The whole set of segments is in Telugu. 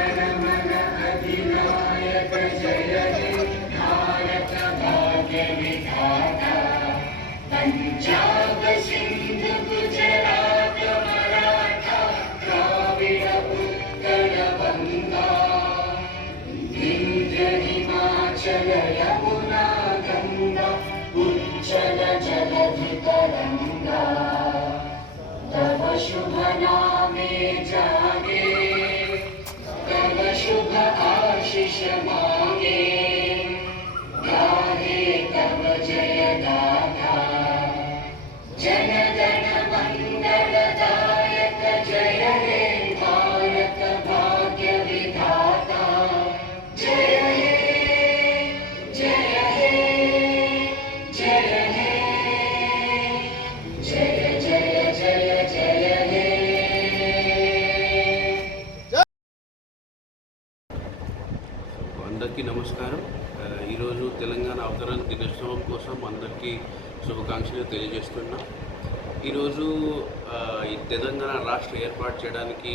जनगण अधिनायक जय हे भारत भाग्य विधाता पंजाब सिंध गुजरात मराठा द्राविड उत्कल बंगा विंध्य हिमाचल यमुना गंगा उच्चल जलधि तरंगा तव शुभ नामे जागे तव शुभ आशीष मांगे गाहे तव जय गाथा जन गण मंगल दायक जय हे भारत भाग्य विधाता जय हे जय हे जय हे जय जय जय जय हे అందరికీ నమస్కారం. ఈరోజు తెలంగాణ అవతరణ దినోత్సవం కోసం అందరికీ శుభాకాంక్షలు తెలియజేస్తున్నా. ఈరోజు ఈ తెలంగాణ రాష్ట్ర ఏర్పాటు చేయడానికి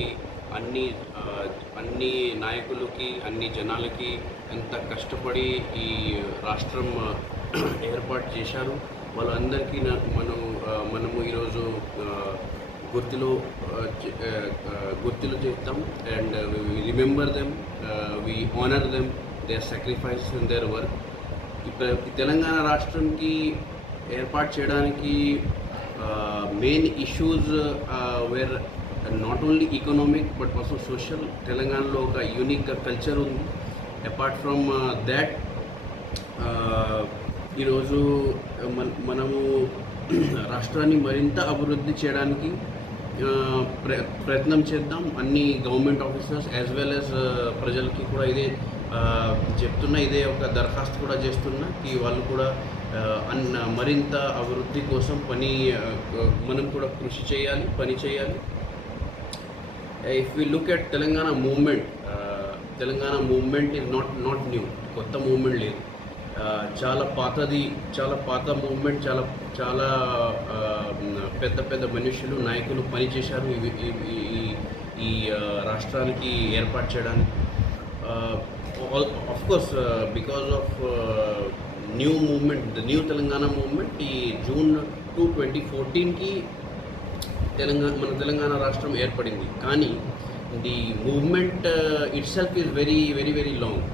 అన్ని నాయకులకి అన్ని జనాలకి ఎంత కష్టపడి ఈ రాష్ట్రం ఏర్పాటు చేశారు వాళ్ళందరికీ మనము ఈరోజు గుర్తులు చేస్తాం. And remember them, we honour them, their sacrifice and their work. ఈ తెలంగాణ రాష్ట్రంకి ఏర్పాటు చేయడానికి main issues were not only economic but also social. తెలంగాణలో ఒక యూనిక్ కల్చర్ ఉంది. అపార్ట్ ఫ్రమ్ దాట్ ఈరోజు మనము రాష్ట్రాన్ని మరింత అభివృద్ధి చేయడానికి ప్రయత్నం చేద్దాం. అన్ని government officers as well as ప్రజలకి కూడా ఇదే చెప్తున్నా, ఇదే ఒక దరఖాస్తు కూడా చేస్తున్నా ఈ వాళ్ళు కూడా మరింత అభివృద్ధి కోసం మనం కూడా కృషి చేయాలి, పని చేయాలి. If we look at Telangana movement is not new. కొత్త మూవ్మెంట్ లేదు, చాలా పాత మూవ్మెంట్. చాలా పెద్ద మనుషులు నాయకులు పనిచేశారు ఈ రాష్ట్రానికి ఏర్పాటు చేయడానికి. Of course because of new movement, the new Telangana movement, ఈ June 2, 2014కి మన తెలంగాణ రాష్ట్రం ఏర్పడింది. కానీ the movement it self is very very very long.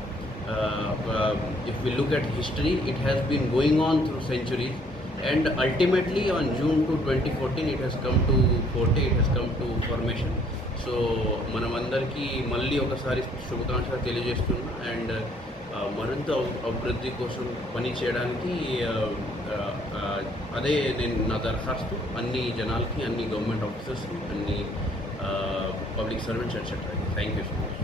If we look at history, it has been going on through centuries, and ultimately on June 2, 2014 it has come to forte, it has come to formation. So మనమందరికీ మళ్ళీ ఒకసారి శుభాకాంక్షలు తెలియజేస్తున్నా. అండ్ మరింత అభివృద్ధి కోసం పని చేయడానికి అదే నేను నా దరఖాస్తు అన్ని జనాలకి, అన్ని గవర్నమెంట్ ఆఫీసర్స్కి, అన్ని public servants etcetera. Thank you so much.